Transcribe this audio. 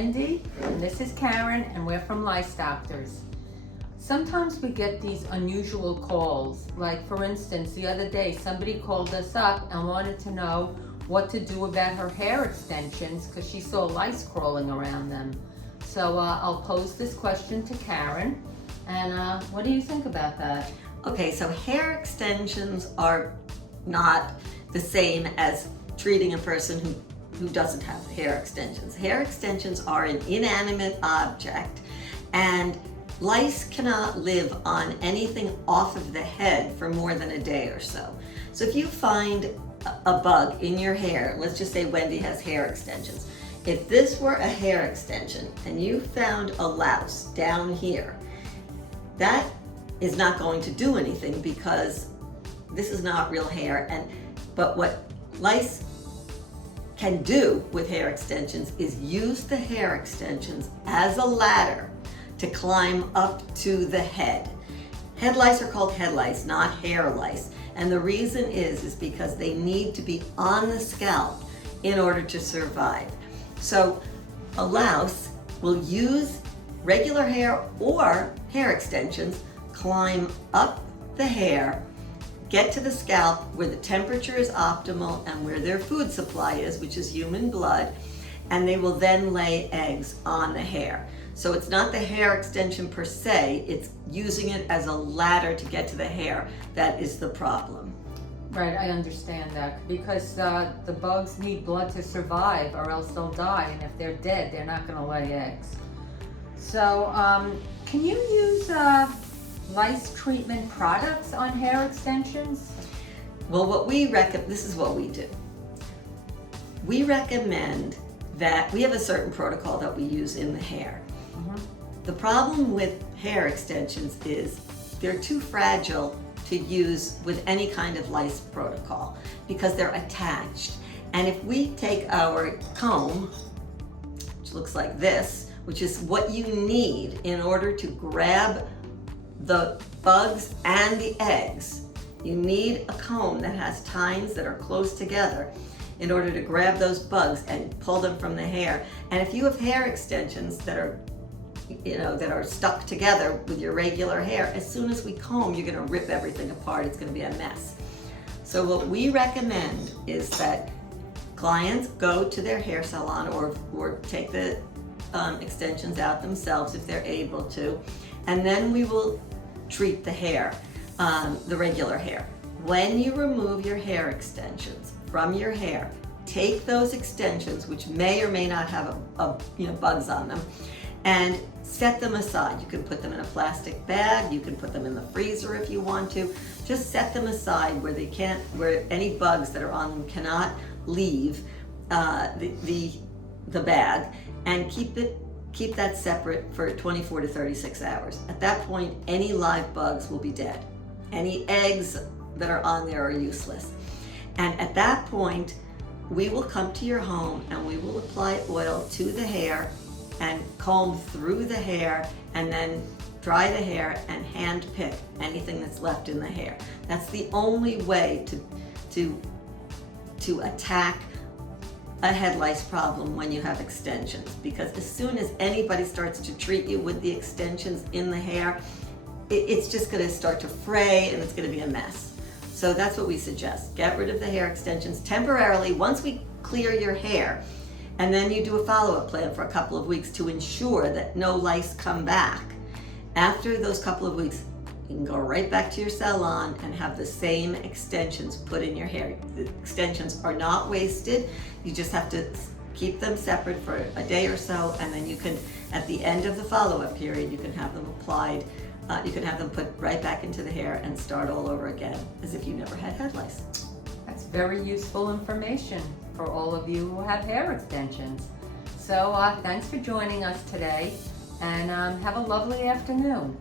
Wendy, and this is Karen, and we're from LiceDoctors. Sometimes we get these unusual calls, like for instance, the other day somebody called us up and wanted to know what to do about her hair extensions because she saw lice crawling around them. So I'll pose this question to Karen, and what do you think about that? Okay, so hair extensions are not the same as treating a person who doesn't have hair extensions. Hair extensions are an inanimate object, and lice cannot live on anything off of the head for more than a day or so. So if you find a bug in your hair, let's just say Wendy has hair extensions. If this were a hair extension and you found a louse down here, that is not going to do anything because this is not real hair. But what lice can do with hair extensions is use the hair extensions as a ladder to climb up to the head. Head lice are called head lice, not hair lice. And the reason is because they need to be on the scalp in order to survive. So a louse will use regular hair or hair extensions, climb up the hair, get to the scalp where the temperature is optimal and where their food supply is, which is human blood, and they will then lay eggs on the hair. So it's not the hair extension per se, it's using it as a ladder to get to the hair that is the problem. Right, I understand that because the bugs need blood to survive or else they'll die, and if they're dead, they're not going to lay eggs. So can you use lice treatment products on hair extensions? Well, this is what we do. We recommend that we have a certain protocol that we use in the hair. The problem with hair extensions is they're too fragile to use with any kind of lice protocol because they're attached. And if we take our comb, which looks like this, which is what you need in order to grab the bugs and the eggs, you need a comb that has tines that are close together in order to grab those bugs and pull them from the hair. And if you have hair extensions that are stuck together with your regular hair, as soon as we comb, you're gonna rip everything apart. It's gonna be a mess. So what we recommend is that clients go to their hair salon or take the extensions out themselves if they're able to, and then we will treat the hair, the regular hair. When you remove your hair extensions from your hair, take those extensions, which may or may not have bugs on them, and set them aside. You can put them in a plastic bag, you can put them in the freezer if you want to. Just set them aside where any bugs that are on them cannot leave the bag, and keep that separate for 24 to 36 hours. At that point, any live bugs will be dead. Any eggs that are on there are useless. And at that point, we will come to your home and we will apply oil to the hair and comb through the hair and then dry the hair and hand pick anything that's left in the hair. That's the only way to attack a head lice problem when you have extensions, because as soon as anybody starts to treat you with the extensions in the hair, it's just going to start to fray and it's going to be a mess. So that's what we suggest. Get rid of the hair extensions temporarily once we clear your hair, and then you do a follow-up plan for a couple of weeks to ensure that no lice come back. After those couple of weeks, you can go right back to your salon and have the same extensions put in your hair. The extensions are not wasted. You just have to keep them separate for a day or so, and then you can, at the end of the follow-up period, you can have them applied. You can have them put right back into the hair and start all over again as if you never had head lice. That's very useful information for all of you who have hair extensions. So thanks for joining us today, and have a lovely afternoon.